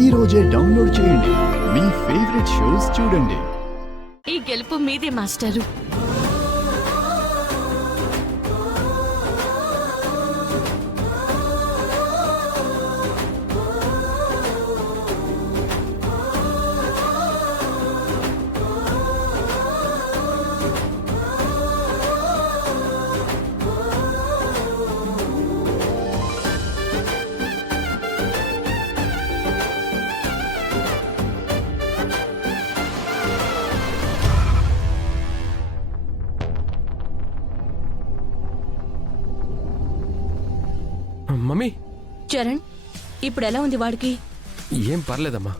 ఈ రోజే డౌన్లోడ్ చేయండి. మీ ఫేవరెట్ షోస్ చూడండి. ఈ గెలుపు మీదే మాస్టారు. మమ్మీ, చరణ్, ఇప్పుడు ఎలా ఉంది వాడికి? ఏం పర్లేదమ్మా.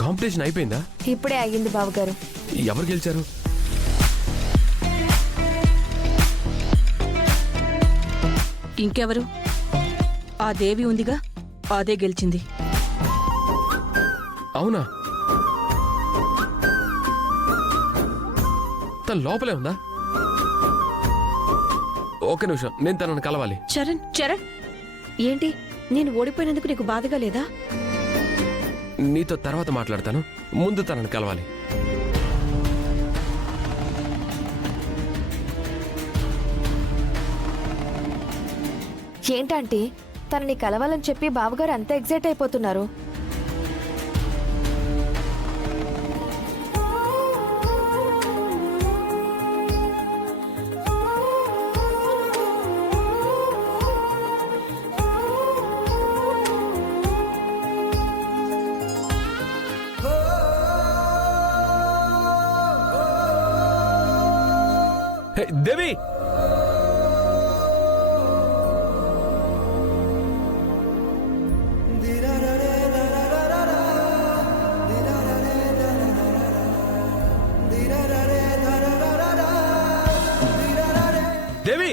కాంపిటీషన్ అయిపోయిందా? ఇప్పుడే అయ్యింది బావగారు. ఎవరు గెలిచారు? ఇంకెవరు? ఆ దేవి ఉందిగా, అదే గెలిచింది. అవునా? తను లోపలే ఉందా? ఒక్క నిమిషం, నేను తనను కలవాలి. చరణ్, చరణ్, ఏంటి, నేను ఓడిపోయినందుకు నీకు బాధగా లేదా? నీతో తర్వాత మాట్లాడతాను, ముందు తనను కలవాలి. ఏంటంటే తనని కలవాలని చెప్పి బావగారు అంత ఎగ్జైట్ అయిపోతున్నారు. హే, దేవి! దేవి!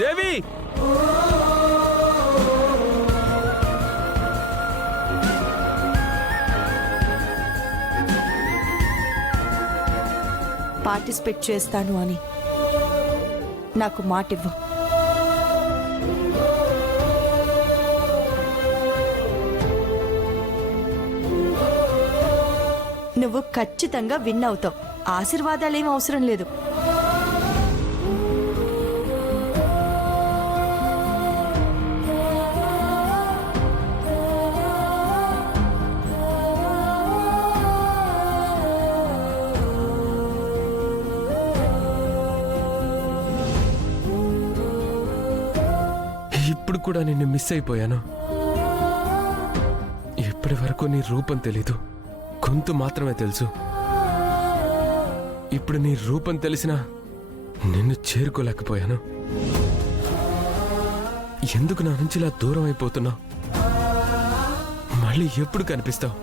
దేవి! పార్టిసిపేట్ చేస్తాను అని నాకు మాటివ్వు. నువ్వు ఖచ్చితంగా విన్ అవుతావు. ఆశీర్వాదాలేం అవసరం లేదు. ఇప్పుడు కూడా నిన్ను మిస్ అయిపోయాను. ఇప్పటి వరకు నీ రూపం తెలీదు, గొంతు మాత్రమే తెలుసు. ఇప్పుడు నీ రూపం తెలిసినా నిన్ను చేరుకోలేకపోయాను. ఎందుకు నా నుంచి ఇలా దూరం అయిపోతున్నావు? మళ్ళీ ఎప్పుడు కనిపిస్తావు?